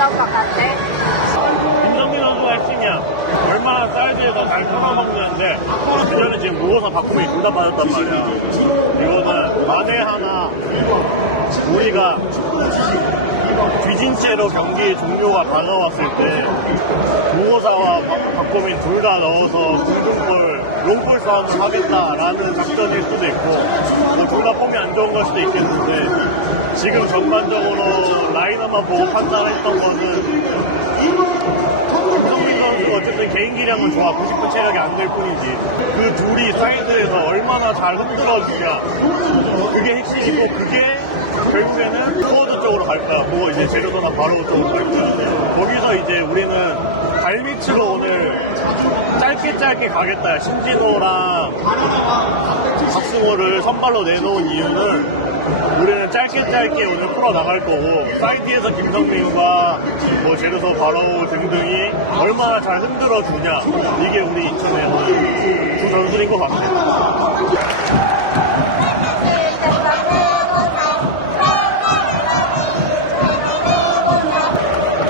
나올 것 같은데. 김정민 선수가 핵심이야. 얼마나 사이즈에 더잘 끊어먹는데 그전에 지금 누워서 바꿈이 둘다 받았단 말이야. 이거는 만에 하나 우리가 뒤진 채로 경기 종료가 다가왔을 때 무고사와 박고민 둘 다 넣어서 공중볼 롱볼 싸움을 하겠다라는 작전일 수도 있고 뭐둘다 폼이 안 좋은 걸 수도 있겠는데 지금 전반적으로 라인업만 보고 판단했던 선수가 어쨌든 개인 기량은 좋아 90분 체력이 안 될 뿐이지. 그 둘이 사이드에서 얼마나 잘 흔들어주냐. 그게 핵심이고 그게 결국에는 포워드 쪽으로 갈까 뭐 이제 제로도나 바로 쪽으로 갈까 거기서 이제 우리는 발밑으로 오늘 짧게 짧게 가겠다. 신진호랑 박승호를 선발로 내놓은 이유는 우리는 짧게 짧게 오늘 풀어 나갈 거고 사이드에서 김성민과 뭐 제르소 바로우 등등이 얼마나 잘 흔들어 주냐. 이게 우리 인천의 두 전술인 것 같아요.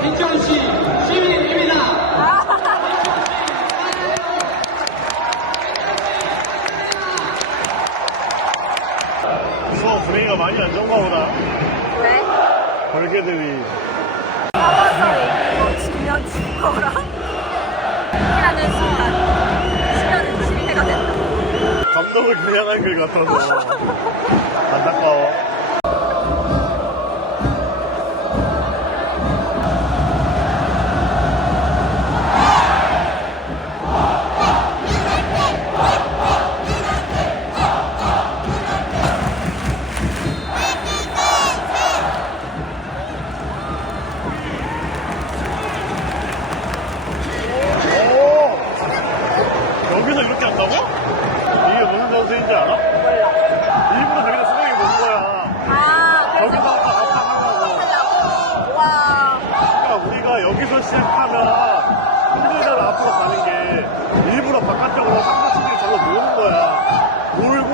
인천시 시민입니다. 수업 분위기가 많이 안 좋은가 보다. 왜? 별개들이 싸워서 이기고 지면 진 거라? 이라는 순간 지면은 실패가 된다. 감독을 겨냥한 글 같아서 안타까워. 우리가 여기서 시작하면 힘들잖아 앞으로 가는 게 일부러 바깥쪽으로 상대 수비를 저거 노는 거야. 놀고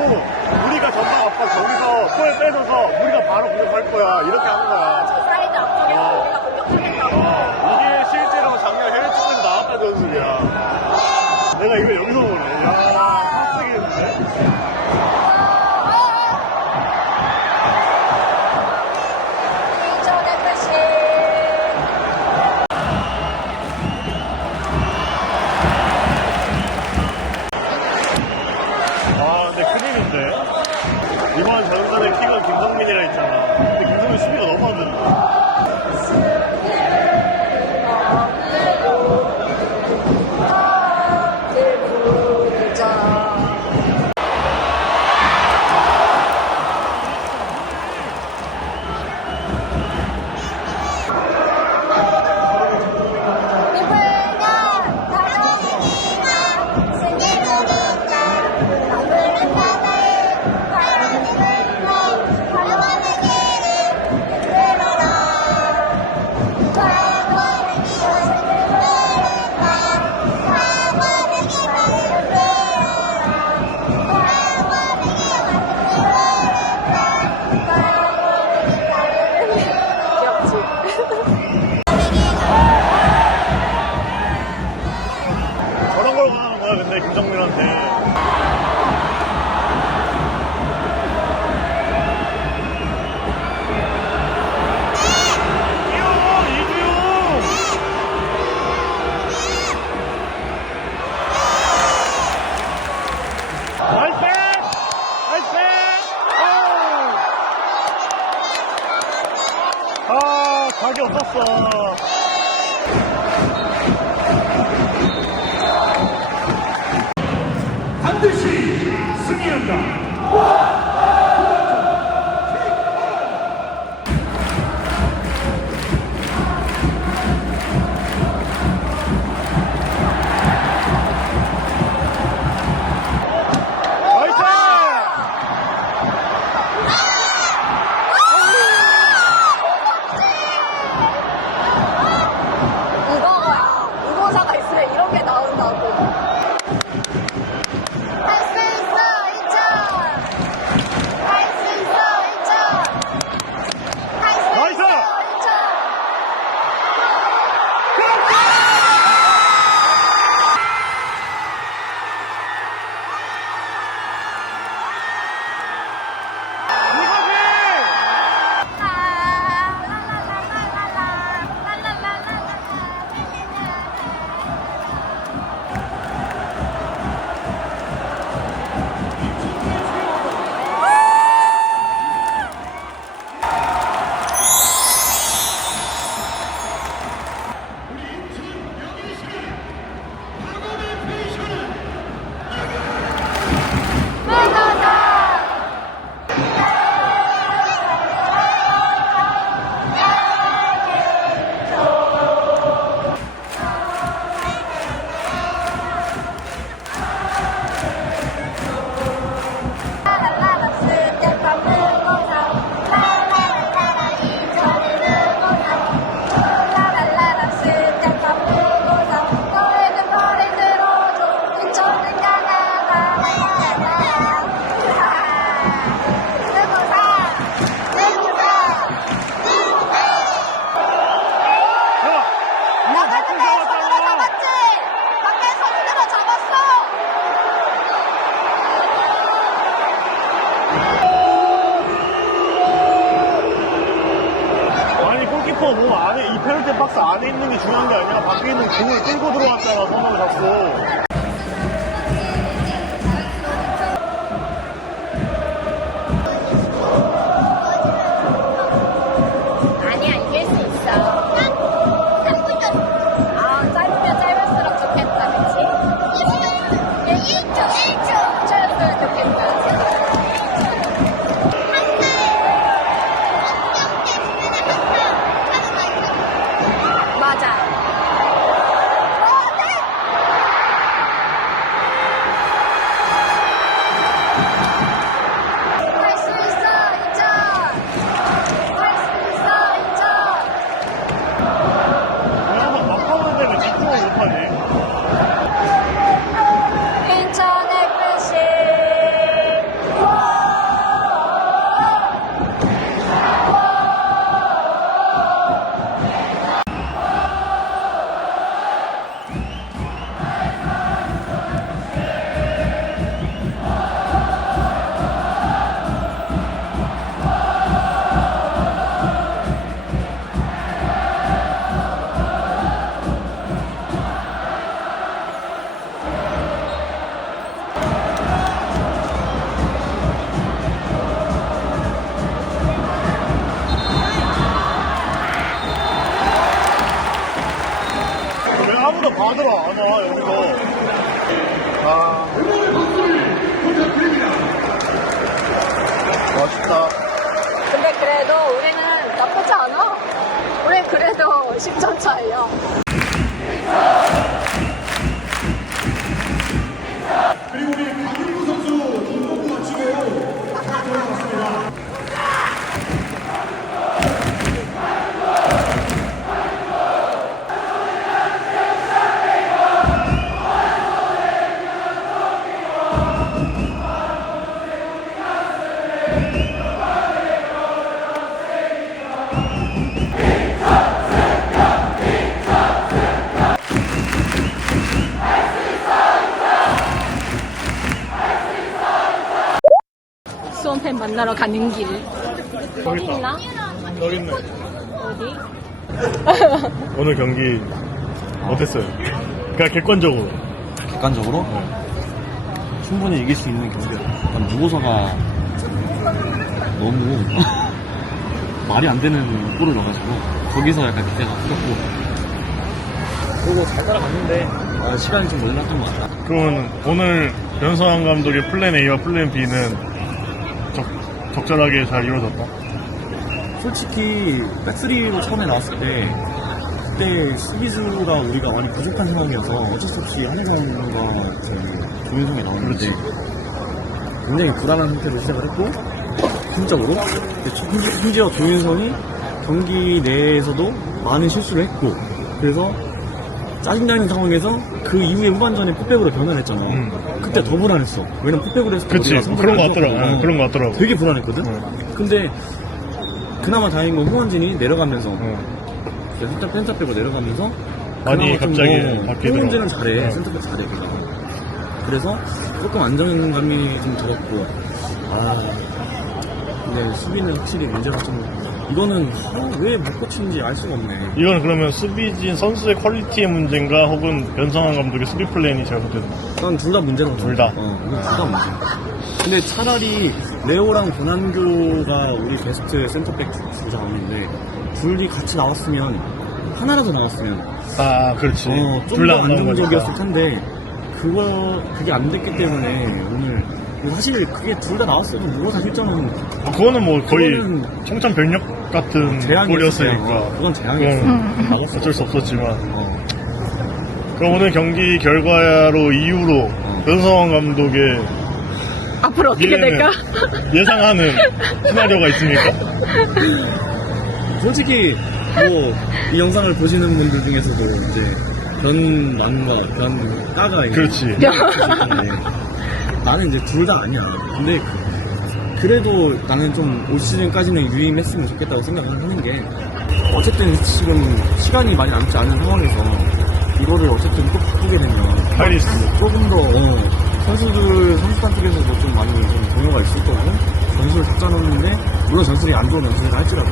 우리가 전방 압박 저기서 골 뺏어서 우리가 바로 공격할 거야. 이렇게 하는 거야. 저 사이드 앞쪽에서 어. 우리가 공격하겠다고. 어, 이게 실제로 작년 해외 축구에서 나왔던 전술이야. 내가 이거 여기서 집중을 만나러 가는 길. 여기. 있나? 여기 있네. 어디? 오늘 경기 어땠어요? 그냥 객관적으로. 객관적으로 충분히 이길 수 있는 경기였다. 약간 무고서가 너무 말이 안 되는 골을 넣어가지고 거기서 약간 기대가 풀렸고 그리고 잘 따라갔는데 아, 시간이 좀 놀랐던 것 같다. 그러면 오늘 변성환 감독의 플랜 A와 플랜 B는 적, 적절하게 잘 이루어졌다? 솔직히 백스리로 처음에 나왔을 때 그때 수비수가 우리가 많이 부족한 상황이어서 어쩔 수 없이 한혜성과 그 조윤성이 나오는데 굉장히 불안한 상태로 시작을 했고 심적으로 심지어 조윤성이 경기 내에서도 많은 실수를 했고 그래서 짜증나는 상황에서 그 이후에 후반전에 풋백으로 변환했잖아 음. 그때 더 불안했어 왜냐면 풋백으로 때 그치. 그런 거 같더라고. 안 응, 그런 거 같더라 고. 되게 불안했거든 응. 근데 그나마 다행인 건 후원진이 내려가면서 응. 센터 센터 빼고 내려가면서 좀 갑자기 뭐 바뀌더라고. 후원진은 잘해 응. 센터백 잘해. 그래서 조금 안정감이 좀 들었고 아 근데 수비는 확실히 문제가 좀 이거는 왜 못 고치는지 알 수가 없네 이건 그러면 수비진 선수의 퀄리티의 문제인가 혹은 변성환 감독의 수비 플랜이 잘못됐나? 난둘 다 문제라고 둘 다. 어 이건 둘다 문제 근데 차라리 레오랑 권한교가 우리 베스트 센터백 주자인데 둘이 같이 나왔으면 하나라도 나왔으면 아, 그렇지. 어, 좀둘더다안 나온 안정적이었을 거니까. 텐데 그거 그게 안 됐기 때문에 사실 그게 둘 다 나왔어도 무고사 실점은 아, 그거는 뭐 거의 그거는 청천벽력 같은. 골이었으니까. 어, 그건 재앙이었어. 그건 막을 수 어쩔 수 없었지만. 어. 그럼 오늘 경기 결과로 이후로 어. 변성환 감독의 앞으로 어떻게 미래는 될까? 예상하는 시나리오가 있습니까? 솔직히 뭐 이 영상을 보시는 분들 중에서도 이제 변남과 변따가 있는 그렇지. 분들이 있을 텐데 나는 이제 둘 다 아니야. 근데 그래도 나는 좀 올 시즌까지는 유임했으면 좋겠다고 생각을 하는 게 어쨌든 지금 시간이 많이 남지 않은 상황에서 이거를 어쨌든 또 바꾸게 되면. 조금 더 어, 선수들 선수단 쪽에서도 좀 많이 좀 동요가 있을 거고 전술을 잡아놓는데 물론 전술이 안 좋은 연습을 할지라도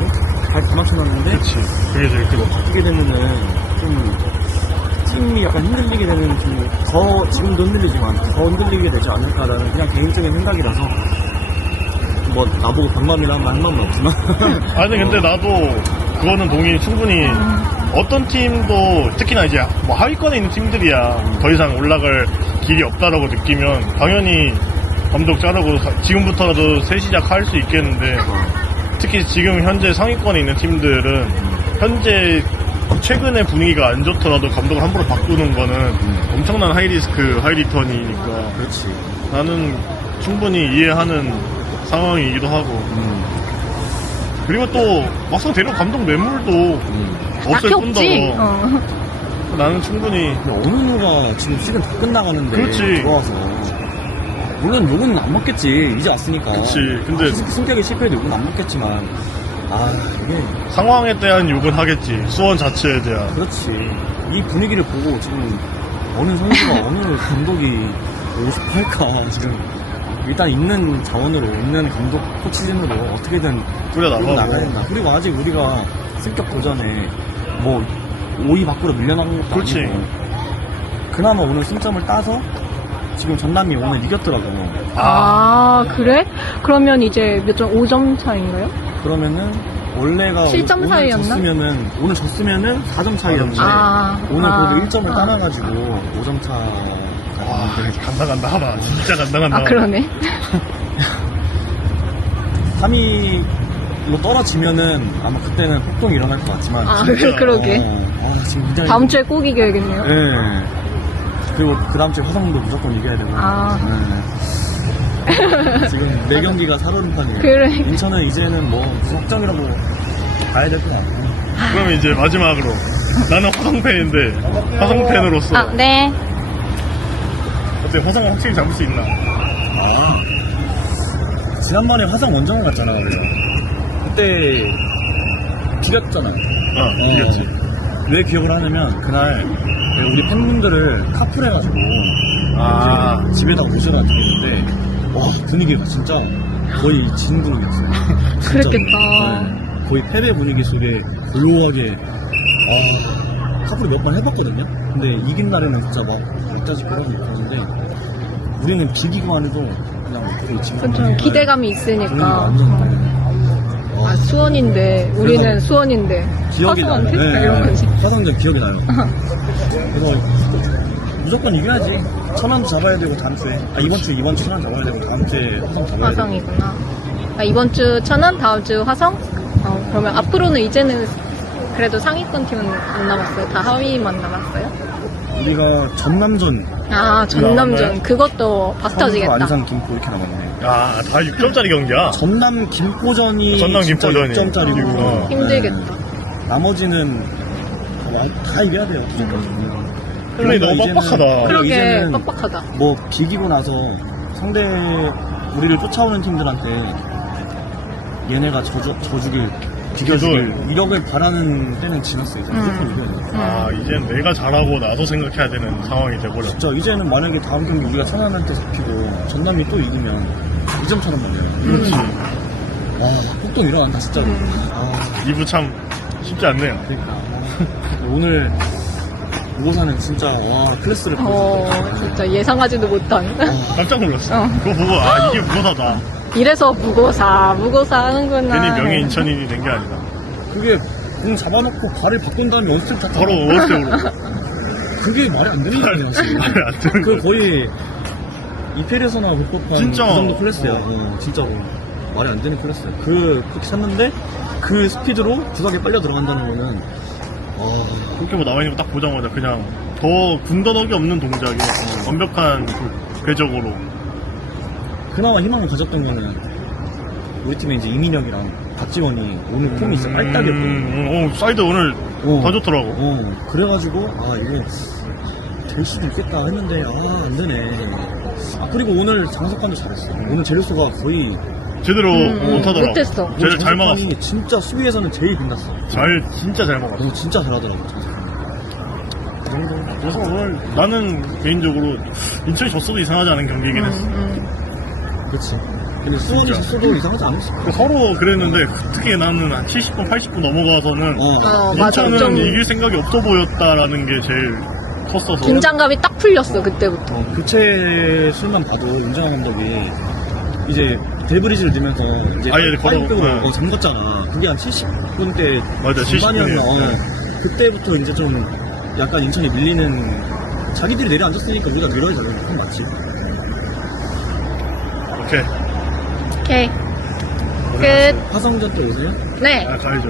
잘 맞춰놨는데 그치. 그게 제일 크고. 바뀌게 되면은 좀 팀이 약간 흔들리게 되는 좀더 지금도 흔들리지만 더 흔들리게 되지 않을까라는 그냥 개인적인 생각이라서 뭐 나보고 반감이라 하면 한 마음은 없지만. 아니 근데 나도 그거는 동의 충분히. 어떤 팀도 특히나 이제 뭐 하위권에 있는 팀들이야. 더 이상 올라갈 길이 없다라고 느끼면 당연히 감독 자르고 사- 지금부터라도 새 시작할 수 있겠는데 특히 지금 현재 상위권에 있는 팀들은 현재 최근의 분위기가 안 좋더라도 감독을 함부로 바꾸는 거는 엄청난 하이리스크 하이리턴이니까 그렇지 나는 충분히 이해하는 상황이기도 하고 음, 그리고 또 막상 데려 감독 매물도 음. 없을 딱히. 뿐더러 어. 나는 충분히 근데 어느 누가 지금 시즌 다 끝나가는데 그렇지. 들어와서 물론 욕은 안 먹겠지 이제 왔으니까 그치. 근데- 아, 승격이 실패해도 욕은 안 먹겠지만 아 이게 상황에 대한 욕은 하겠지 수원 자체에 대한 그렇지. 이 분위기를 보고 지금 어느 선수가 어느 감독이 오고 할까 지금 일단 있는 자원으로 있는 감독 코치진으로 어떻게든 끌고 나가야 된다. 그리고 아직 우리가 승격 도전에 뭐 5위 밖으로 밀려나간 것도 그렇지. 아니고 그나마 오늘 승점을 따서 지금 전남이 오늘 이겼더라고. 아, 그래? 그러면 이제 몇 점, 5점 차인가요? 그러면은 원래가 실점 오늘 차이였나? 졌으면은 오늘 졌으면은 4점 차이였는데 아, 오늘 아, 그래도 1점을 아. 따놔가지고 5점 차가 아 됐는데 간다 간다 하다 진짜 간다 간다 아, 그러네. 3위로 떨어지면은 아마 그때는 폭동이 일어날 것 같지만 아, 진짜. 그러게. 어, 아, 지금 굉장히 다음 주에 꼭 이겨야겠네요. 예. 그리고 그 다음 주에 화성도 무조건 이겨야 되고 아. 네. 지금 네 경기가 살얼음판이에요. 그래. 인천은 이제는 뭐 무슨 확정이라고 봐야 될 것 같고. 그럼 이제 마지막으로. 나는 화성 팬인데 화성 팬으로서. 아, 네. 어때 화성을 확실히 잡을 수 있나? 아, 지난번에 화성 원정을 갔잖아 그때 비겼잖아 어. 이겼지. 왜 기억을 하냐면 그날 우리 팬분들을 카풀해가지고 아. 집에다 모셔다 드리는데 와 분위기가 진짜 거의. 진짜로. 그랬겠다. 네, 거의 패배 분위기 속에 고요하게 아, 카풀이 몇번 해봤거든요. 근데 이긴 날에는 진짜 막 락자지껄 하고 그러는데 우리는 비기기만 해도 그냥 거의 진분 그렇죠. 기대감이 있으니까. 완전 어. 와, 아, 수원인데, 우리는 그래서 수원인데. 기억이 나요. 화성한테? 네, 이런 거지. 화성전 기억이 나요. 그래서 무조건 이겨야지. 천안도 잡아야 되고 다음 주에. 아 이번 주 이번 주 천안 잡아야 되고 다음 주에 화성 잡아야. 화성이구나. 아, 이번 주 천안, 다음 주 화성? 어, 그러면 앞으로는 이제는 그래도 상위권 팀은 안 남았어요. 다 하위만 남았어요. 우리가 전남전 아, 전남전. 그것도 박 터지겠다. 안산 김포 이렇게 남았네. 아다 6점짜리 경기야 전남 김포전이 전남 김포전이. 6점짜리고 어. 힘들겠다. 나머지는 와, 다 이겨야 돼요. 플레이 너무 이제는- 빡빡하다. 그러게, 이제는 빡빡하다. 뭐 비기고 나서 상대 우리를 쫓아오는 팀들한테 얘네가 저주, 저주길 비겨주길 이력을 바라는 때는 지났어요. 이제 무조건 이겨야 돼. 아 이젠 내가 잘하고 나도 생각해야 되는 상황이 돼버렸어 진짜 이제는 만약에 다음 경기 우리가 천안한테 잡히고 전남이 또 이기면 2점 차단 말이야. 그렇지 와 폭동 일어난다 진짜로. 아 2부 참 쉽지 않네요 그러니까 아, 오늘 무고사는 진짜 와 클래스를 어, 보여줬다. 진짜 예상하지도 못한. 아, 깜짝 놀랐어 어. 그거 보고 아 이게 무거사다 이래서 무고사, 무고사 하는구나. 괜히 명예 인천인이 된 게 아니다 그게 공 잡아놓고 발을 바꾼 다음에 원스텝 다 바로 잡아. 워스텝으로 그게 말이 안 되는 거야 사실. 말이 안 되는 그. 거의 이페리에서나 볼 법한 진짜. 그 정도 클래스야. 어. 어, 진짜로 말이 안 되는 클래스야. 그 그렇게 쳤는데 그 스피드로 구석에 빨려 들어간다는 거는 와 그렇게 뭐 나와 있는 거 딱 보자마자 그냥 더 군더더기 없는 동작이 완벽한 그 궤적으로 그나마 희망을 가졌던 거는 우리 팀에 이제 이민혁이랑 박지원이 오늘 폼이 진짜 빨딱이었거든. 음, 어, 사이드 오늘 어. 더 좋더라고 어, 그래가지고, 아, 이거, 될 수도 있겠다 했는데, 아, 안 되네. 아, 그리고 오늘 장석환도 잘했어. 오늘 제르소가 거의, 제대로 음, 못하더라고 못했어. 제일 잘 막았어 진짜 수비에서는 제일 빛났어. 잘 진짜 잘 막았어 오, 진짜 잘하더라고. 그? 그래서 오늘 나는 개인적으로 인천이 졌어도 이상하지 않은 경기이긴 음, 했어 음. 그치. 근데 수원이 진짜. 졌어도 이상하지 않았어. 그 서로 그랬는데 특히 나는 한 70분, 80분 넘어가서는 어. 어, 맞아. 인천은 좀 이길 생각이 없어 보였다라는 게 제일 컸어서 긴장감이 딱 풀렸어, 그때부터. 어, 교체 수만 봐도 윤정환 감독이 이제 데브리지를 넣으면서 이제 아 예 걸어- 파이브백으로 네. 어, 잠갔잖아. 그게 한 70분 때 맞아, 70분 중반이었나. 이에요. 어, 그때부터 이제 좀 약간 인천이 밀리는 자기들이 내려앉았으니까 우리가 밀어야 되는 건 맞지. 오케이 오케이. 끝. 화성전 또 오세요? 네. 아 가야죠